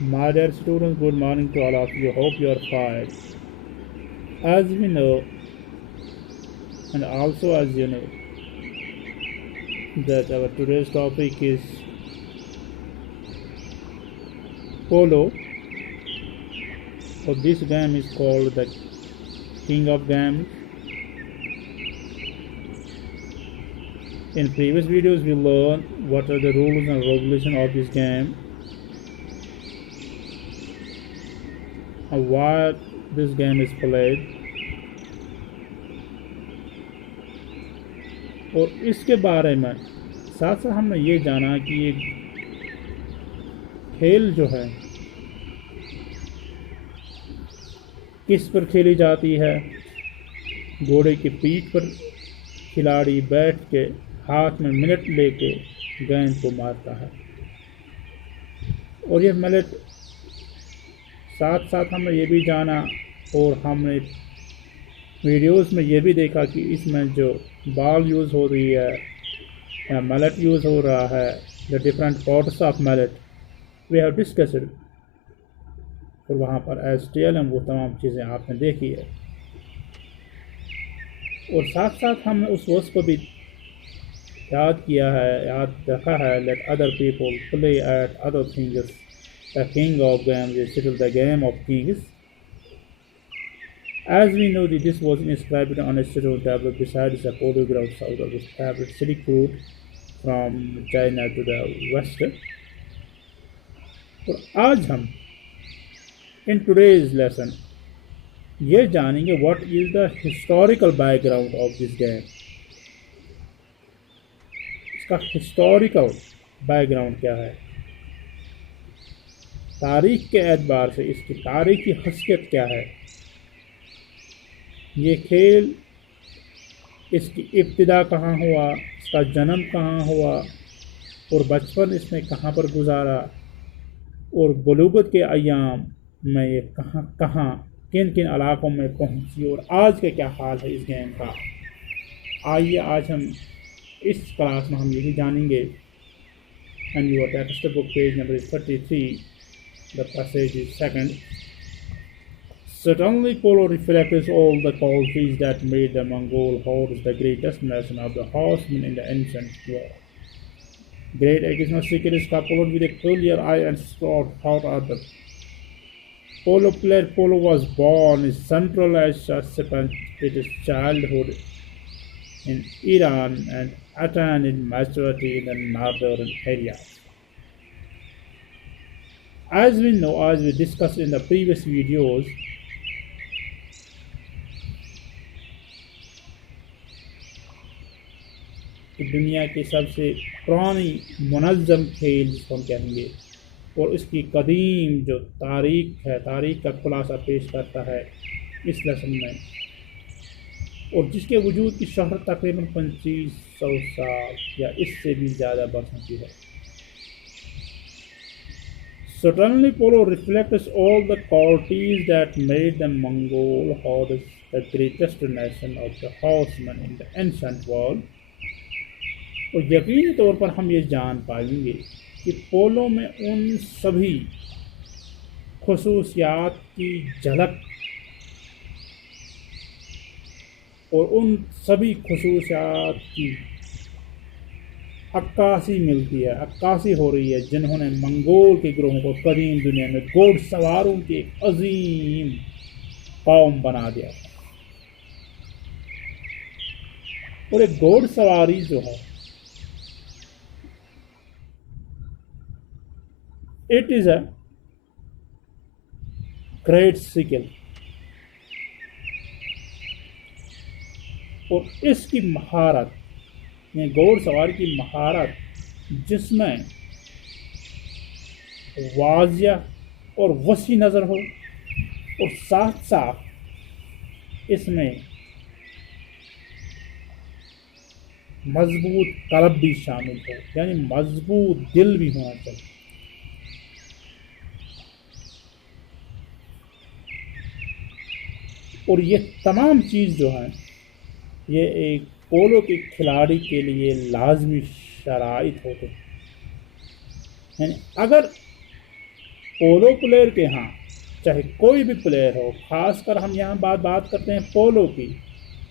My dear students, good morning to all of you. Hope you are fine. As we know, and also as you know, that our today's topic is polo, or this game is called the King of Games. In previous videos, we learned what are the rules and regulations of this game, and why this game is played, और इसके बारे में साथ साथ हमने ये जाना कि ये खेल जो है किस पर खेली जाती है। घोड़े की पीठ पर खिलाड़ी बैठ के हाथ में मिनट लेके गेंद को मारता है, और ये मिनट साथ साथ हमने ये भी जाना और हमने वीडियोस में ये भी देखा कि इसमें जो बॉल यूज़ हो रही है या मैलेट यूज़ हो रहा है, the different parts of mallet we have discussed, और वहाँ पर STL वो तमाम चीज़ें आपने देखी है। और साथ साथ हमने उस वर्ड्स को भी याद किया है, याद रखा है, let other people play at other things, the king of games is still the game of Kings. As we know, this was inscribed on a stone tablet beside the polo ground south of the tablet Silk Road from China to the west. और आज हम in today's lesson ये जानेंगे what is the historical background of this game. इसका historical background क्या है, तारीख के एतबार से इसकी तारीखी हसीयत क्या है, ये खेल इसकी इब्तिदा कहाँ हुआ, इसका जन्म कहाँ हुआ, और बचपन इसने कहाँ पर गुजारा, और बलूगत के अयाम में ये कहाँ कहाँ किन किन इलाकों में पहुँची, और आज का क्या हाल है इस गेम का। आइए आज हम इस क्लास में हम यही जानेंगे। And your text book page number 33, the passage is second. Certainly, polo reflects all the qualities that made the Mongol horse the greatest nation of the horsemen in the ancient world. Great agnosticism is coupled with a clear eye and strong thought of the polo player. Polo was born in Central Asia, spent its childhood in Iran and attained in maturity in the northern areas. As we know, as we discussed in the previous videos, दुनिया की सबसे पुरानी मुनज़्ज़म खेल जिसको हम कहेंगे, और इसकी कदीम जो तारीख है, तारीख का खुलासा पेश करता है इस लेसन में, और जिसके वजूद की शहरत तकरीबन 2500 साल या इससे भी ज़्यादा बढ़ सकती है। Certainly, polo reflects all the qualities that made the Mongol horse the greatest nation of the horsemen in the ancient world. और यकीनी तौर पर हम ये जान पाएंगे कि पोलो में उन सभी खुसूसियात की झलक और उन सभी खुसूसियात की अक्कासी मिलती है, अक्कासी हो रही है, जिन्होंने मंगोल के ग्रोहों को कदीम दुनिया में घोड़सवारों की एक अजीम कौम बना दिया। और एक घोड़सवारी जो है, it is a great skill, और इसकी महारत, घोड़सवारी की महारत जिसमें वाज़िया और वसी नज़र हो, और साथ साथ इसमें मजबूत कल्ब भी शामिल हो, यानी मजबूत दिल भी होना चाहिए। और ये तमाम चीज़ जो है ये एक पोलो के खिलाड़ी के लिए लाजमी शराइत होते हैं। यानी अगर पोलो प्लेयर के यहाँ, चाहे कोई भी प्लेयर हो, खासकर हम यहाँ बात करते हैं पोलो की,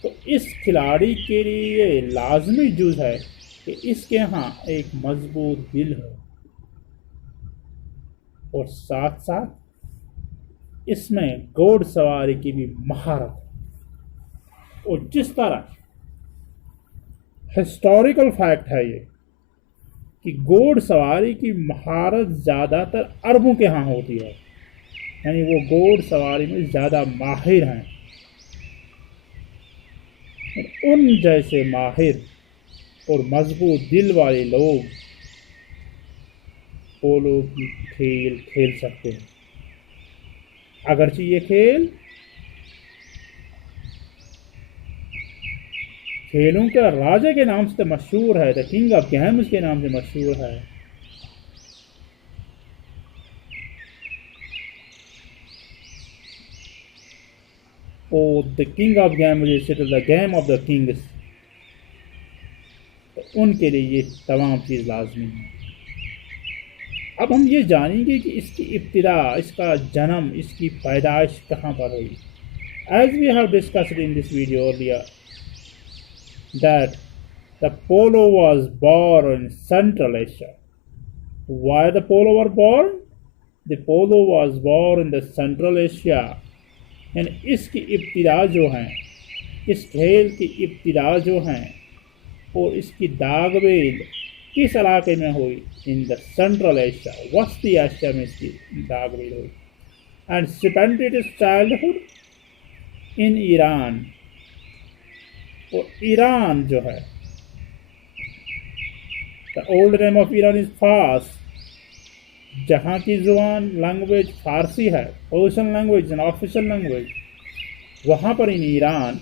तो इस खिलाड़ी के लिए लाजमी जुज़ है कि इसके यहाँ एक मजबूत दिल हो और साथ साथ इसमें घोड़सवारी की भी महारत हो। और जिस तरह हिस्टोरिकल फैक्ट है ये कि घोड़सवारी की महारत ज़्यादातर अरबों के यहाँ होती है, यानी वो घोड़सवारी में ज़्यादा माहिर हैं। और उन जैसे माहिर और मजबूत दिल वाले लोग पोलो की खेल खेल सकते हैं। अगरचे ये खेलों के राजा के नाम से मशहूर है, द किंग ऑफ गेम्स के नाम से मशहूर है। और the king of games is the game of the Kings, तो उनके लिए ये तमाम चीज़ लाजमी है। अब हम ये जानेंगे कि इसकी इब्तिदा, इसका जन्म, इसकी पैदाइश कहाँ पर हुई। As we have discussed in this video earlier that the polo was born in Central Asia. Why the polo was born? The polo was born in the Central Asia. and इसकी इब्तिदा जो हैं, इस खेल की इब्तिदा जो हैं और इसकी दागबेल किस इलाके में हुई? इन द सेंट्रल एशिया, वस्ती एशिया में इसकी दागबेल हुई। And spent its childhood in Iran. और ईरान जो है, the old name of Iran is Fars, जहाँ की ज़ुबान लैंग्वेज फारसी है, Persian language and official language, वहाँ पर इन ईरान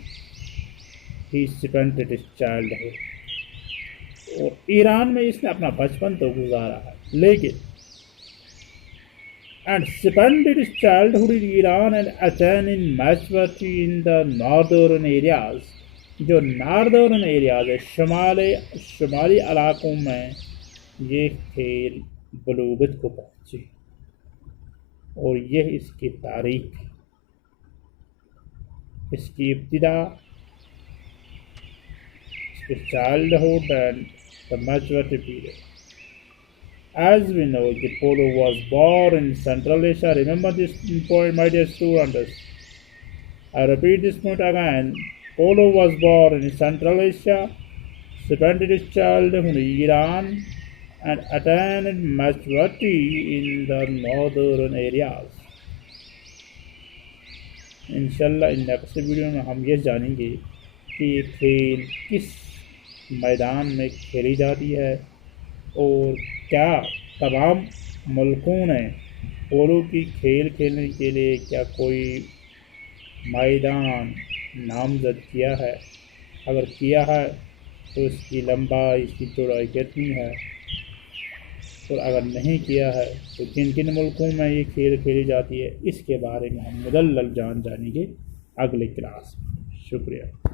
ही स्पेंट इट्स चाइल्डहुड। और ईरान में इसने अपना बचपन तो गुजारा है, लेकिन and spent its childhood in Iran and attain in maturity in the northern areas. जो नॉर्दर्न एरियाज है, शुमाली इलाकों में ये खेल बलूगत को पहुँची। और यह इसकी तारीख, इसकी इब्तिदा, इसके childhood and the maturity period. As we know, the polo was born in Central Asia. Remember this point, my dear students. I repeat this point again. Polo was born in Central Asia, spent its childhood in Iran, and attained maturity in the northern areas. इंशाल्लाह in next video में हम ये जानेंगे कि ये खेल किस मैदान में खेली जाती है और क्या तमाम मुल्कों ने पोलो की खेल खेलने के लिए क्या कोई मैदान नामजद किया है। अगर किया है तो इसकी लंबाई, इसकी चौड़ाई कितनी है, और अगर नहीं किया है तो किन किन मुल्कों में ये खेल खेली जाती है, इसके बारे में हम मुदल्लल जानेंगे अगले क्लास में। शुक्रिया।